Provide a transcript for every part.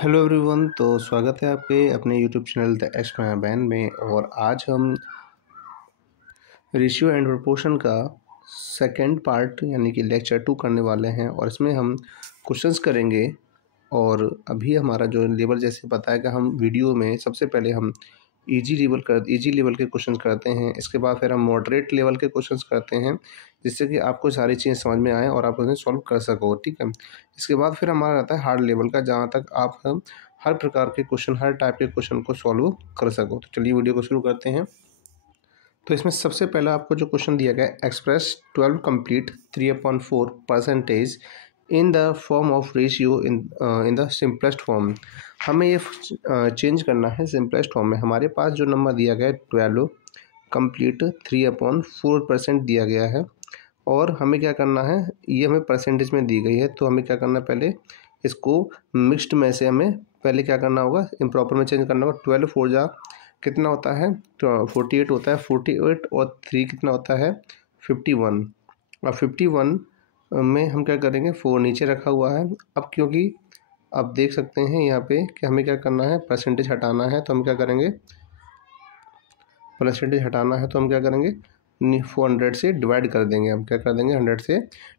Hello everyone. तो स्वागत है आपके अपने YouTube channel the extra ban में। और आज हम रेशियो एंड प्रोपोर्शन का सेकंड पार्ट यानी कि लेक्चर 2 करने वाले हैं और इसमें हम क्वेश्चंस करेंगे। और अभी हमारा जो लेवल जैसे बताया हम वीडियो में सबसे पहले हम इजी लेवल के क्वेश्चंस करते हैं। इसके बाद फिर हम मॉडरेट लेवल के क्वेश्चंस करते हैं जिससे कि आपको सारी चीज़ें समझ में आए और आप उन्हें सॉल्व कर सको। ठीक है। इसके बाद फिर हमारा रहता है हार्ड लेवल का, जहाँ तक आप हर प्रकार के क्वेश्चन, हर टाइप के क्वेश्चन को सॉल्व कर सको। तो चलिए वीडियो को शुरू करते हैं। तो इसमें सबसे पहला आपको जो क्वेश्चन दिया गया है, express 12 complete 3/4 percentage in the form of ratio in the simplest form. हमें ये चेंज करना है सिंपलेस्ट फॉर्म में। हमारे पास जो नंबर दिया गया है 12 कंप्लीट 3/4% दिया गया है और हमें क्या करना है, ये हमें परसेंटेज में दी गई है। तो हमें क्या करना है, पहले इसको मिक्स्ड में से हमें पहले क्या करना होगा, इम्प्रॉपर में चेंज करना होगा। 12 4 जा कितना होता है, तो 48 होता है। 48 और 3 कितना होता है, 51। और 51 में हम क्या करेंगे, 4 नीचे रखा हुआ है। अब क्योंकि आप देख सकते हैं यहाँ पे कि हमें क्या करना है, परसेंटेज हटाना है। तो हम क्या करेंगे, परसेंटेज हटाना है तो हम क्या करेंगे, 400 से डिवाइड कर देंगे। हम क्या कर देंगे, 100 से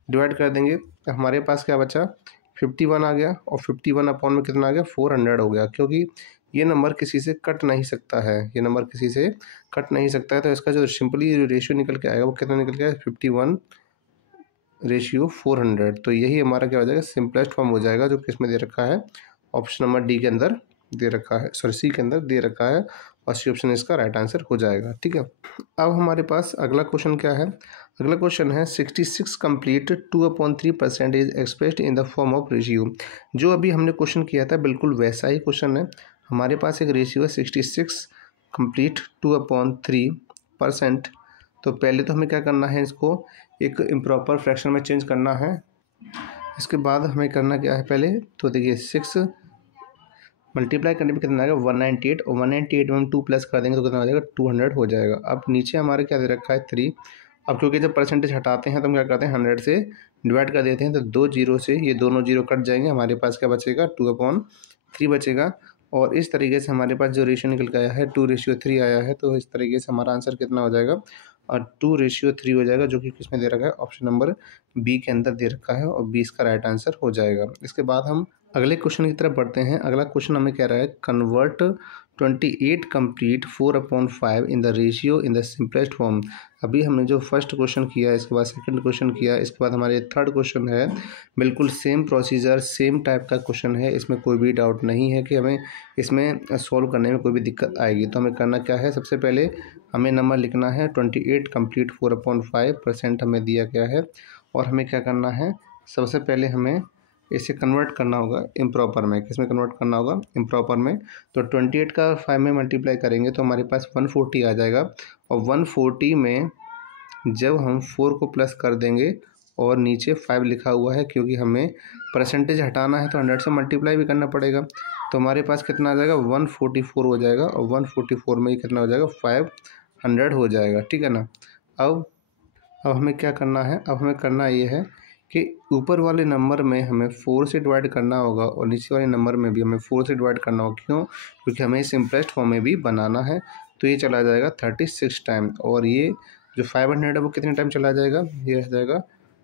डिवाइड कर देंगे। हमारे पास क्या बचा, 51 आ गया। और 51 अपॉन में कितना आ गया, 400 हो गया। क्योंकि ये नंबर किसी से कट नहीं सकता है, ये नंबर किसी से कट नहीं सकता है। तो इसका जो सिंपली रेशियो निकल के आएगा वो कितना निकल के आएगा, 51 रेशियो 400। तो यही हमारा क्या हो जाएगा, सिंपलेस्ट फॉर्म हो जाएगा, जो किस में दे रखा है, ऑप्शन नंबर डी के अंदर दे रखा है, सॉरी सी के अंदर दे रखा है। और सी ऑप्शन इसका राइट आंसर हो जाएगा। ठीक है। अब हमारे पास अगला क्वेश्चन क्या है, अगला क्वेश्चन है 66 complete 2/3% is expressed in the form of ratio. जो अभी हमने क्वेश्चन किया था बिल्कुल वैसा ही क्वेश्चन है। हमारे पास एक रेशियो है 66 कंप्लीट 2/3%। तो पहले तो हमें क्या करना है, इसको एक इम्प्रॉपर फ्रैक्शन में चेंज करना है। इसके बाद हमें करना क्या है, पहले तो देखिए 6 मल्टीप्लाई करने पे कितना आएगा, 198। और 198 में हम 2 प्लस कर देंगे तो कितना हो जाएगा, 200 हो जाएगा। अब नीचे हमारे क्या दे रखा है, 3। अब क्योंकि जब परसेंटेज हटाते हैं तो हम क्या करते हैं, 100 से डिवाइड कर देते हैं। तो 2 जीरो से ये दोनों जीरो कट जाएंगे, हमारे पास क्या बचेगा, 2/3 बचेगा। और इस तरीके से हमारे पास जो रेशियो निकल के आया है 2:3 आया है। तो इस तरीके से हमारा आंसर कितना हो जाएगा, और 2:3 हो जाएगा, जो कि किसमें दे रखा है, ऑप्शन नंबर बी के अंदर दे रखा है। और बी इसका राइट आंसर हो जाएगा। इसके बाद हम अगले क्वेश्चन की तरफ बढ़ते हैं। अगला क्वेश्चन हमें कह रहा है, convert 28 complete 4/5 in the ratio in the simplest form. अभी हमने जो फर्स्ट क्वेश्चन किया, इसके बाद सेकंड क्वेश्चन किया, इसके बाद हमारे थर्ड क्वेश्चन है। बिल्कुल सेम प्रोसीजर, सेम टाइप का क्वेश्चन है। इसमें कोई भी डाउट नहीं है कि हमें इसमें सॉल्व करने में कोई भी दिक्कत आएगी। तो हमें करना क्या है, सबसे पहले हमें नंबर लिखना है 28 कंप्लीट 4/5% हमें दिया गया है। और हमें क्या करना है, सबसे पहले हमें इसे कन्वर्ट करना होगा इम्प्रॉपर में। किस में कन्वर्ट करना होगा, इम्प्रॉपर में। तो 28 का 5 में मल्टीप्लाई करेंगे तो हमारे पास 140 आ जाएगा। और 140 में जब हम 4 को प्लस कर देंगे और नीचे 5 लिखा हुआ है, क्योंकि हमें परसेंटेज हटाना है तो 100 से मल्टीप्लाई भी करना पड़ेगा। तो हमारे पास कितना आ जाएगा, 144 हो जाएगा। और 144 में कितना हो जाएगा, 500 हो जाएगा। ठीक है ना। अब हमें क्या करना है, अब हमें करना ये है कि ऊपर वाले नंबर में हमें 4 से डिवाइड करना होगा और नीचे वाले नंबर में भी हमें 4 से डिवाइड करना होगा। क्यों, क्योंकि हमें सिंपलेस्ट फॉर्म में भी बनाना है। तो ये चला जाएगा 36 टाइम। और ये जो 500 है वो कितने टाइम चला जाएगा, ये आ जाएगा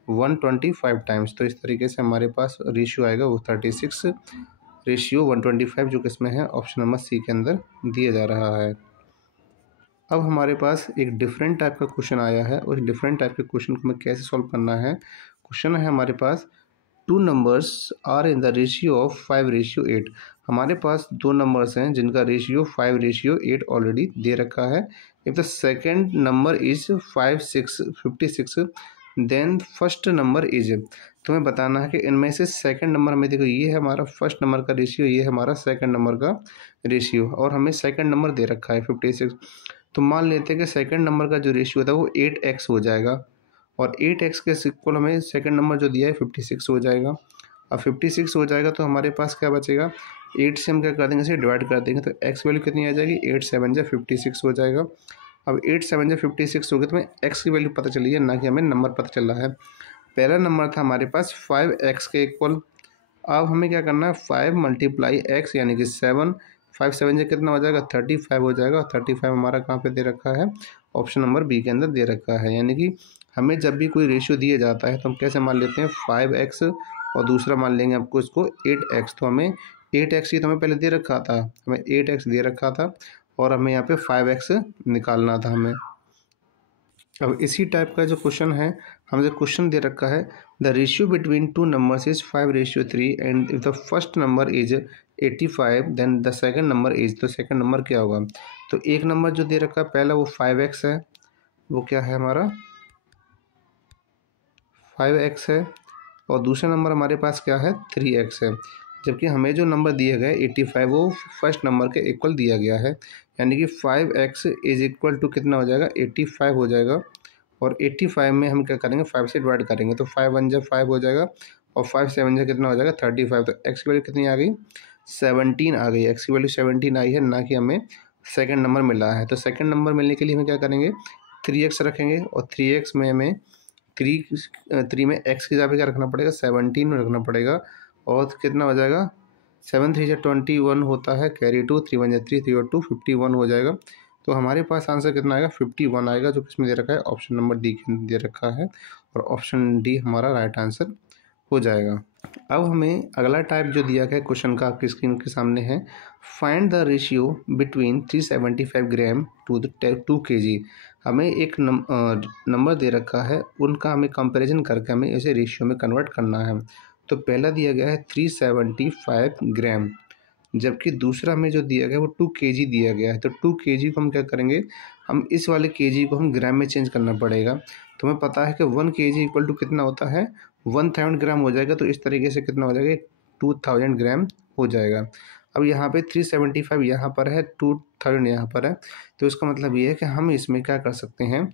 125 टाइम्स। तो इस तरीके से हमारे पास रेशियो आएगा वो 36 रेशियो 125, जो किसमें है, ऑप्शन नंबर सी के अंदर दिया जा रहा है। अब हमारे पास एक डिफरेंट टाइप का क्वेश्चन आया है। उस डिफरेंट टाइप के क्वेश्चन को हमें कैसे सॉल्व करना है। क्वेश्चन है हमारे पास, 2 numbers are in the ratio of 5:8। हमारे पास 2 नंबर्स हैं जिनका रेशियो 5:8 ऑलरेडी दे रखा है। If the second number is 56 then first number is. तुम्हें बताना है कि इनमें से सेकंड नंबर में, देखो ये है हमारा फर्स्ट नंबर का रेशियो, ये है हमारा सेकंड नंबर का रेशियो। और हमें सेकंड नंबर दे रखा है 56। तो मान लेते हैं कि सेकंड नंबर का जो रेशियो था वो 8x हो जाएगा। और 8x के इक्वल हमें सेकंड नंबर जो दिया है 56 हो जाएगा। अब 56 हो जाएगा तो हमारे पास क्या बचेगा, 8 से हम क्या कर देंगे, इसे डिवाइड कर देंगे। तो x वैल्यू कितनी आ जाएगी, 8 7 जा 56 हो जाएगा। अब 8 7 जा 56 हो गया, तो हमें x की वैल्यू पता चली है, ना कि हमें नंबर पता चल रहा है। पहला नंबर था हमारे पास 5x के इक्वल। अब हमें क्या करना है, 5 मल्टीप्लाई एक्स यानी कि 7, 5 7 से कितना हो जाएगा 35 हो जाएगा। 35 हमारा कहाँ पे दे रखा है, ऑप्शन नंबर बी के अंदर दे रखा है। यानी कि हमें जब भी कोई रेशियो दिया जाता है तो हम कैसे मान लेते हैं 5x और दूसरा मान लेंगे आपको इसको 8x। तो हमें 8x ही तो हमें पहले दे रखा था, हमें 8x दे रखा था और हमें यहाँ पे 5x निकालना था हमें। अब इसी टाइप का जो क्वेश्चन है, हमें क्वेश्चन दे रखा है the ratio between two numbers is 5:3 and if the first number is 85 then the second number is, तो सेकंड नंबर क्या होगा। तो एक नंबर जो दे रखा है पहला वो 5x है, वो क्या है हमारा 5x है, और दूसरा नंबर हमारे पास क्या है 3x है। जबकि हमें जो नंबर दिया गया है 85 वो फर्स्ट नंबर के इक्वल दिया गया है। यानी कि 5x इज इक्वल टू कितना हो जाएगा 85 हो जाएगा। और 85 में हम क्या करेंगे 5 से डिवाइड करेंगे तो 5 1 जा 5 हो जाएगा और 5 7 जा कितना हो जाएगा 35। तो x की वैल्यू कितनी आ गई 17 आ गई। x की वैल्यू 17 आई है, ना कि हमें सेकंड नंबर मिला है। तो सेकंड नंबर मिलने के लिए हमें क्या करेंगे 3x रखेंगे और 3x में हमें 3 में x की जगह पे क्या रखना पड़ेगा 17 में रखना पड़ेगा। और कितना हो जाएगा 7 3 जा 21 होता है, कैरी 2 3 1 जा 3 3 और 2 51 हो जाएगा। तो हमारे पास आंसर कितना आएगा 51 आएगा, जो किसमें दे रखा है ऑप्शन नंबर डी के अंदर दे रखा है और ऑप्शन डी हमारा राइट आंसर हो जाएगा। अब हमें अगला टाइप जो दिया गया क्वेश्चन का आपकी स्क्रीन के सामने है, find the ratio between 375 gram to 2 kg। हमें एक नंबर दे रखा है, उनका हमें कंपैरिजन करके हमें इसे रेशियो में कन्वर्ट करना है। तो पहला दिया गया है 375 ग्राम, जबकि दूसरा हमें जो दिया गया है वो 2 kg दिया गया है। तो 2 kg को हम क्या करेंगे, हम इस वाले kg को हम ग्राम में चेंज करना पड़ेगा। तो हमें पता है कि 1 kg इक्वल टू कितना होता है 1000 ग्राम हो जाएगा। तो इस तरीके से कितना हो जाएगा 2000 ग्राम हो जाएगा। अब यहाँ पे 375 यहाँ पर है, 2000 यहाँ पर है। तो इसका मतलब ये है कि हम इसमें क्या कर सकते हैं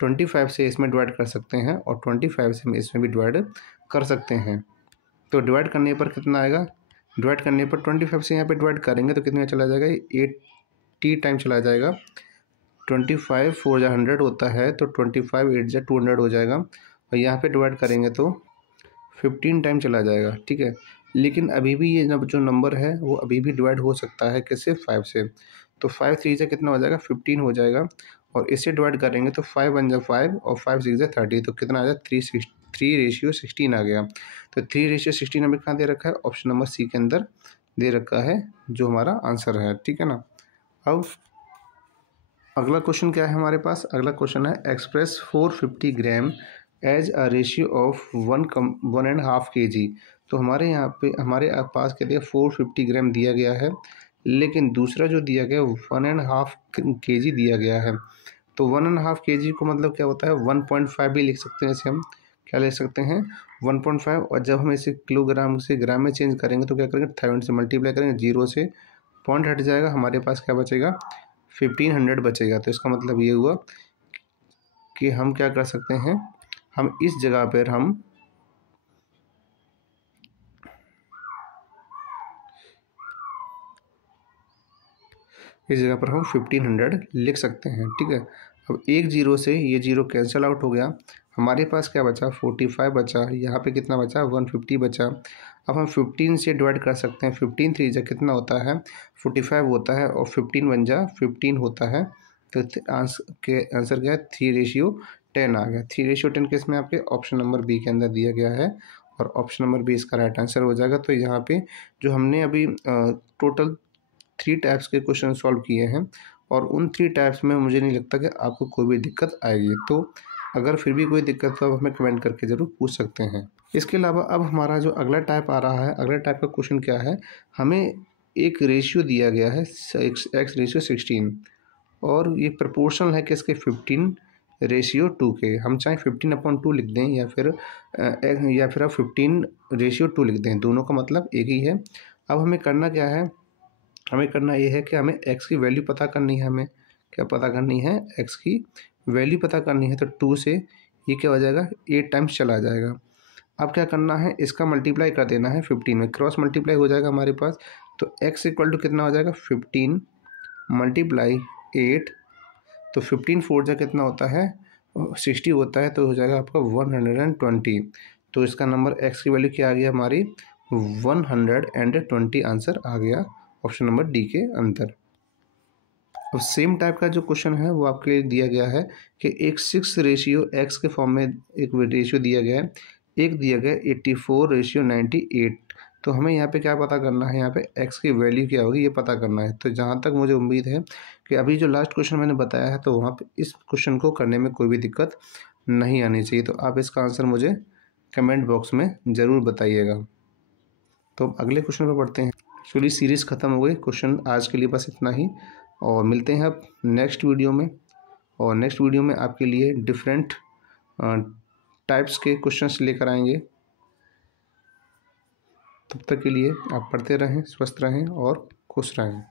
25 से इसमें डिवाइड कर सकते हैं और 25 से हम इसमें भी डिवाइड कर सकते हैं। तो डिवाइड करने पर कितना आएगा, डिवाइड करने पर 25 से यहाँ पे डिवाइड करेंगे तो कितना चला जाएगा 80 टाइम चला जाएगा। 25 4 जा 100 होता है, तो 25 8 जा 200 हो जाएगा। और यहाँ पे डिवाइड करेंगे तो 15 टाइम चला जाएगा, ठीक है। लेकिन अभी भी ये जो नंबर है वो अभी भी डिवाइड हो सकता है किससे 5 से। तो 5 3 से कितना हो जाएगा 15 हो जाएगा और इससे डिवाइड करेंगे तो 5 1 जा 5 और 5 6 जा 30। तो कितना आ जाए 3:16 आ गया। तो 3:16 हमें कहाँ दे रखा है ऑप्शन नंबर सी के अंदर दे रखा है, जो हमारा आंसर है, ठीक है ना। अब अगला क्वेश्चन क्या है हमारे पास, अगला क्वेश्चन है express 450 gram as a ratio of 1.5 kg। तो हमारे यहाँ पे हमारे पास क्या दिया 450 ग्राम दिया गया है, लेकिन दूसरा जो दिया गया 1.5 kg दिया गया है। तो 1.5 kg को मतलब क्या होता है 1.5 भी लिख सकते हैं, इसे हम क्या ले सकते हैं 1.5। और जब हम इसे किलोग्राम से ग्राम में चेंज करेंगे तो क्या करेंगे 1000 से मल्टीप्लाई करेंगे, 0 से पॉइंट हट जाएगा, हमारे पास क्या बचेगा 1500 बचेगा। तो इसका मतलब ये हुआ कि हम क्या कर सकते हैं, हम इस जगह पर हम इस जगह पर हम 1500 लिख सकते हैं, ठीक है। अब एक जीरो से ये जीरो कैंसिल आउट हो गया, हमारे पास क्या बचा 45 बचा, यहाँ पे कितना बचा 150 बचा। अब हम 15 से डिवाइड कर सकते हैं, 15 3 जा कितना होता है 45 होता है और 15 1 जा 15 होता है। तो आंसर क्या है 3:10 आ गया। 3:10 किस में आपके ऑप्शन नंबर बी के अंदर दिया गया है और ऑप्शन नंबर बी इसका राइट आंसर हो जाएगा। तो यहाँ पे जो हमने अभी टोटल 3 टाइप्स के क्वेश्चन सॉल्व किए हैं और उन 3 टाइप्स में मुझे नहीं लगता कि आपको कोई भी दिक्कत आएगी। तो अगर फिर भी कोई दिक्कत हो आप हमें कमेंट करके ज़रूर पूछ सकते हैं। इसके अलावा अब हमारा जो अगला टाइप आ रहा है, अगला टाइप का क्वेश्चन क्या है, हमें एक रेशियो दिया गया है x/16 और ये प्रपोर्शनल है किसके 15:2 के। हम चाहे 15/2 लिख दें या फिर आप 15:2 लिख दें, दोनों का मतलब एक ही है। अब हमें करना क्या है, हमें करना ये है कि हमें x की वैल्यू पता करनी है, हमें क्या पता करनी है x की वैल्यू पता करनी है। तो 2 से ये क्या हो जाएगा 8 टाइम्स चला जाएगा। अब क्या करना है इसका मल्टीप्लाई कर देना है 15 में, क्रॉस मल्टीप्लाई हो जाएगा हमारे पास। तो x इक्वल टू कितना हो जाएगा 15 मल्टीप्लाई 8। तो 15 4 जा कितना होता है 60 होता है, तो हो जाएगा आपका 120। तो इसका नंबर x की वैल्यू क्या आ गई हमारी 120 आंसर आ गया ऑप्शन नंबर डी के अंदर। अब सेम टाइप का जो क्वेश्चन है वो आपके लिए दिया गया है कि एक 6:x के फॉर्म में एक रेशियो दिया गया है, एक दिया गया 84:98। तो हमें यहाँ पे क्या पता करना है, यहाँ पे x की वैल्यू क्या होगी ये पता करना है। तो जहाँ तक मुझे उम्मीद है कि अभी जो लास्ट क्वेश्चन मैंने बताया है तो वहाँ पे इस क्वेश्चन को करने में कोई भी दिक्कत नहीं आनी चाहिए। तो आप इसका आंसर मुझे कमेंट बॉक्स में ज़रूर बताइएगा। तो अगले क्वेश्चन पर पढ़ते हैं। एक्चुअली सीरीज़ ख़त्म हो गई, क्वेश्चन आज के लिए बस इतना ही, और मिलते हैं अब नेक्स्ट वीडियो में। और नेक्स्ट वीडियो में आपके लिए डिफरेंट टाइप्स के क्वेश्चंस लेकर आएंगे। तब तक के लिए आप पढ़ते रहें, स्वस्थ रहें और खुश रहें।